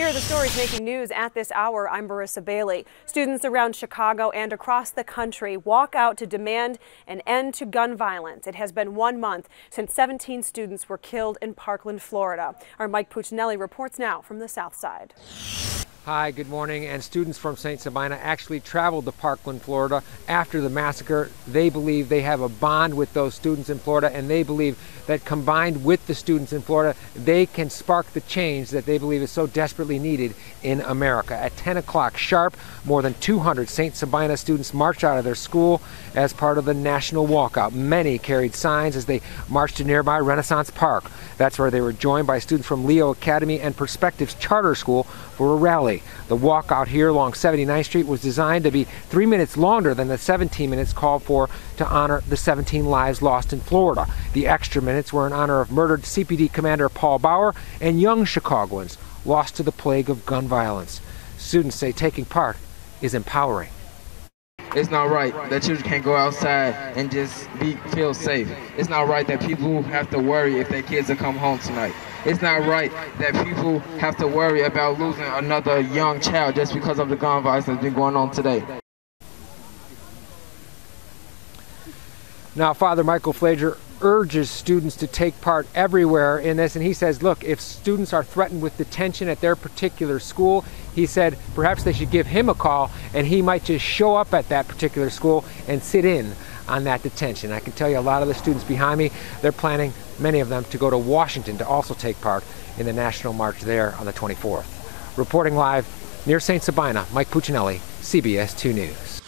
Here are the stories making news at this hour. I'm Marissa Bailey. Students around Chicago and across the country walk out to demand an end to gun violence. It has been 1 month since 17 students were killed in Parkland, Florida. Our Mike Puccinelli reports now from the South Side. Hi, good morning. And students from St. Sabina actually traveled to Parkland, Florida after the massacre. They believe they have a bond with those students in Florida, and they believe that combined with the students in Florida, they can spark the change that they believe is so desperately needed in America. At 10 o'clock sharp, more than 200 St. Sabina students marched out of their school as part of the National Walkout. Many carried signs as they marched to nearby Renaissance Park. That's where they were joined by students from National Academy and Perspectives Charter School for a rally. The walkout here along 79th Street was designed to be 3 minutes longer than the 17 minutes called for to honor the 17 lives lost in Florida. The extra minutes were in honor of murdered CPD Commander Paul Bauer and young Chicagoans lost to the plague of gun violence. Students say taking part is empowering. It's not right that children can't go outside and just feel safe. It's not right that people have to worry if their kids will come home tonight. It's not right that people have to worry about losing another young child just because of the gun violence that's been going on today. Now, Father Michael Flager urges students to take part everywhere in this, and he says, look, if students are threatened with detention at their particular school, he said perhaps they should give him a call, and he might just show up at that particular school and sit in on that detention. I can tell you a lot of the students behind me, they're planning, many of them, to go to Washington to also take part in the national march there on the 24th. Reporting live near St. Sabina, Mike Puccinelli, CBS 2 News.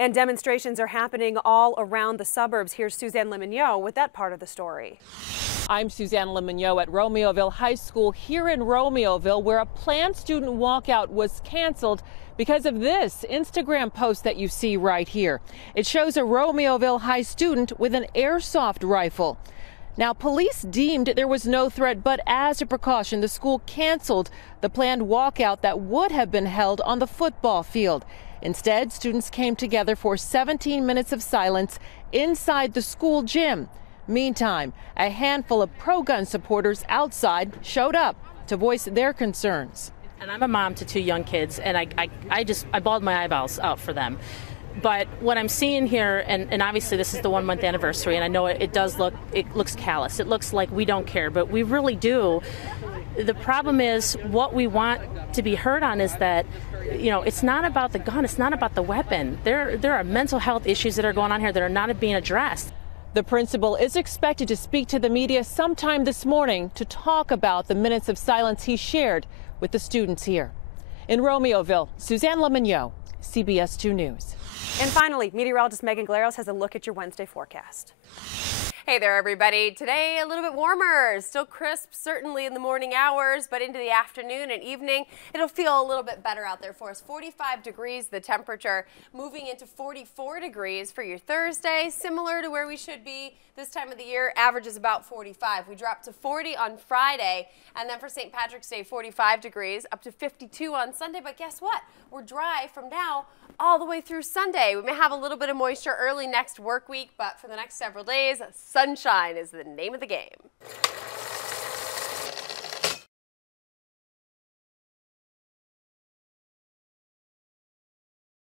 And demonstrations are happening all around the suburbs. Here's Suzanne Lemonnier with that part of the story. I'm Suzanne Lemonnier at Romeoville High School here in Romeoville, where a planned student walkout was canceled because of this Instagram post that you see right here. It shows a Romeoville High student with an airsoft rifle. Now, police deemed there was no threat, but as a precaution, the school canceled the planned walkout that would have been held on the football field. Instead, students came together for 17 minutes of silence inside the school gym. Meantime, a handful of pro-gun supporters outside showed up to voice their concerns. And I'm a mom to 2 young kids, and I bawled my eyeballs out for them. But what I'm seeing here, and obviously this is the 1 month anniversary, and I know it looks callous. It looks like we don't care, but we really do. The problem is, what we want to be heard on is that, you know, it's not about the gun, it's not about the weapon. There are mental health issues that are going on here that are not being addressed. The principal is expected to speak to the media sometime this morning to talk about the minutes of silence he shared with the students here. In Romeoville, Suzanne Lemonnier, CBS 2 News. And finally, meteorologist Megan Glaros has a look at your Wednesday forecast. Hey there, everybody. Today, a little bit warmer. Still crisp, certainly in the morning hours, but into the afternoon and evening, it'll feel a little bit better out there for us. 45 degrees, the temperature, moving into 44 degrees for your Thursday, similar to where we should be this time of the year. Average is about 45. We drop to 40 on Friday, and then for St. Patrick's Day, 45 degrees, up to 52 on Sunday. But guess what? We're dry from now all the way through Sunday. We may have a little bit of moisture early next work week, but for the next several days, sunshine is the name of the game.